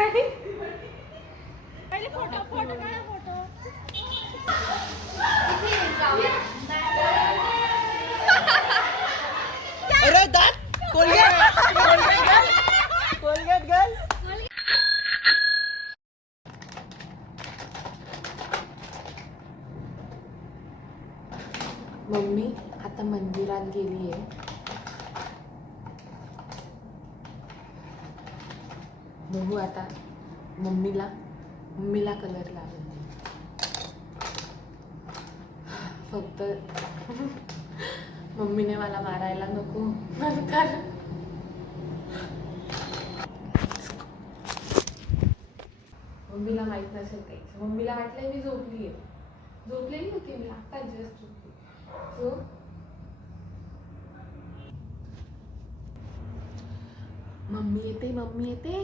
पहिले photo photo काढा photo. अरे दात कोलगेट कोलगेट गर्ल. मम्मी आता मंदिरात गेली आहे. बघू आता मम्मीला कलर लावेल. फक्त मम्मीने मला मारायला नको नंतर. मम्मीला माहित नसेल काहीच. मम्मीला वाटलं मी झोपलेली होती मी आता जस्ट झोपली. सो मम्मी येते.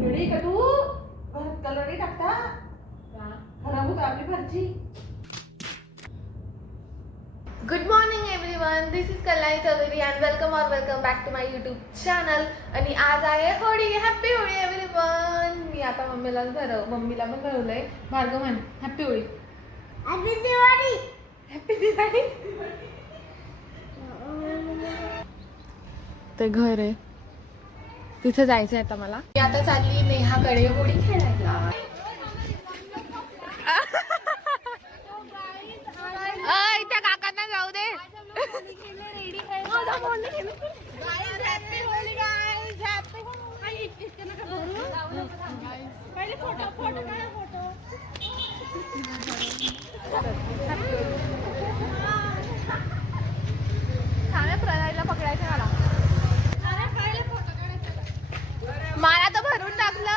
येडी का तू घरात कलर नाही टाकता खराब होत आपली भाजी. Good morning everyone, this is Kalyani Chaudhari and welcome back to my YouTube channel. आणि आज आहे होळी. Happy Holi everyone. मी आता मम्मीला पण भरवलंय. भार्गव म्हण happy Holi. Happy Diwali. Happy Diwali. ते घर आहे तिथे जायचंय आता मला. मी आता चालली नेहाकडे होळी खेळायला. त्या काकांना जाऊ दे. पहिले फोटो फोटो काढा फोटो. प्रणालीला पकडायचं मला तर भरून टाकलं.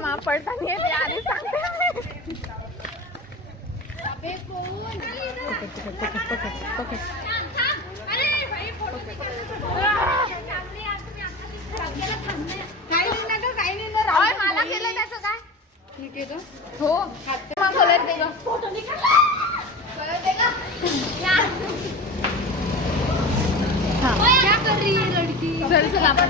मा पडताना येते आधी सांगते. मला केलं त्याचं काय ठीक आहे ग. हो कलर दे ग. फोटो कलर दे ग. क्या कर रही है लड़की. चल आपण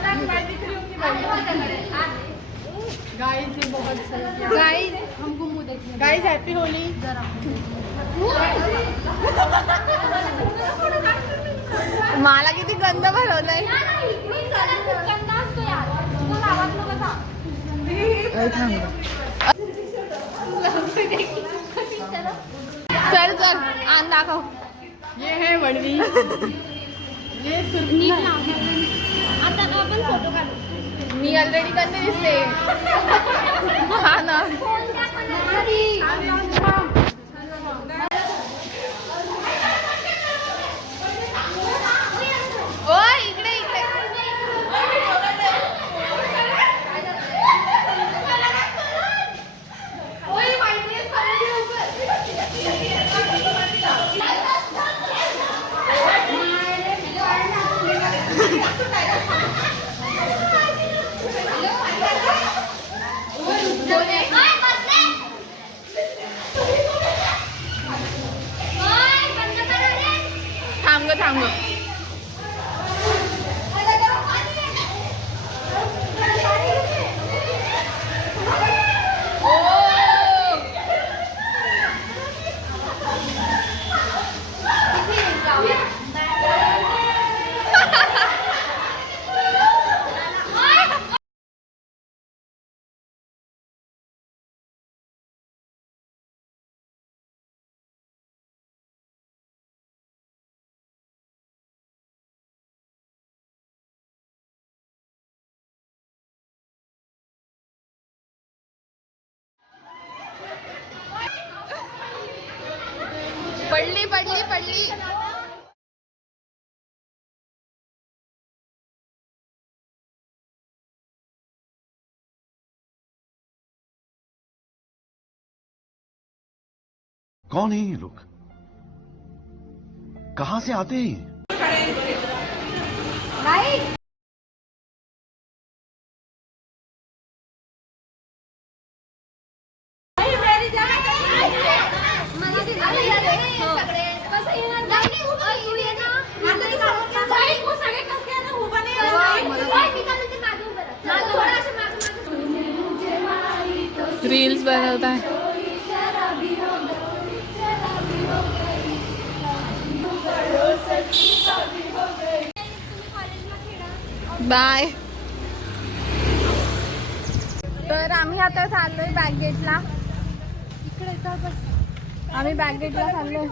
गाइस ये बहुत सही. गाइस हमको मुंह देखने. Guys happy Holy. जरा मला किती गंध भरवलंय. चल आण दाखव. ये है वडवी. ये सुरनी. आता आपण फोटो काढू. मी ऑलरेडी गंध दिसते. हा ना. थांब. पडली. कौन है ये लोग? कहां से आते हैं? रील्स बनवत आहे. बाय. तर आम्ही आता चाललोय बॅगगेटला. आम्ही बॅगगेटला चाललोय.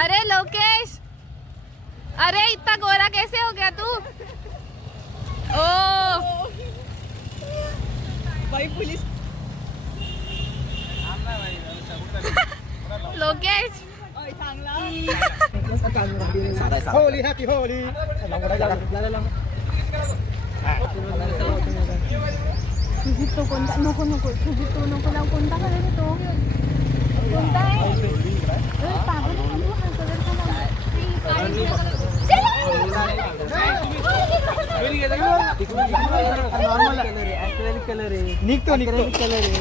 अरे लोकेश, अरे इतना गोरा कैसे हो गया तू? ओ भाई police Lokesh, Holy happy Holy. Sujit तो कोणता? नको नको सुजित तो नको लाव. कोणता कलर आहे तो? कोणता आहे? पागल आहे का तू? हा कलर का कलर आहे. निघतो कलर आहे.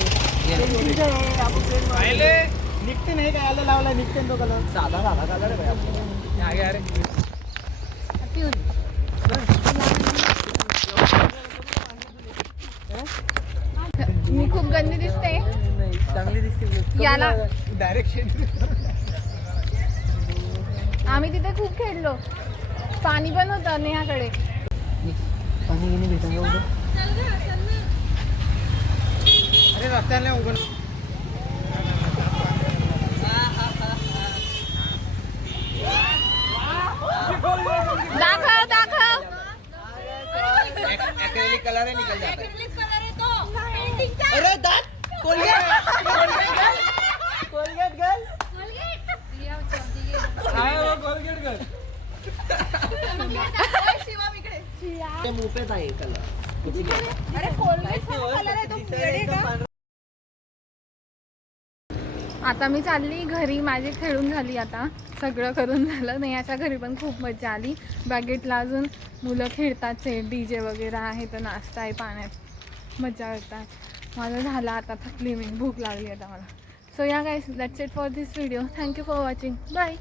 निघते नाही काय आलं लावला निघते तो कलर. साधा कलर आहे. मी खूप गंदी दिसते. चांगली दिसते याला डायरेक्शन. आम्ही तिथे खूप खेळलो. पाणी पण होतं नेहाकडे. पाणी घेणे भेटून जाऊ. अरे रस्त्याला उघड. दाखव दाखव. एक्रेलिक कलर है, निकल जाता है. अरे दांत कोलगेट गर्ल. Colgate girl. ते मुंह पे था ये कलर. अरे कोलगेट कलर आहे तो पिवळे का? आता मी चालली घरी. माझी खेळून झाली आता. सगळं करून झालं. नाही याच्या घरी पण खूप मजा आली. बॅगेटला अजून मुलं खेळतात. DJ वगैरे आहे तर नाचता आहे पाण्यात. मजा करतात. माझं झालं आता. थकली मी. भूक लागली आता मला. So yeah guys, that's it for this video. Thank you for watching. Bye.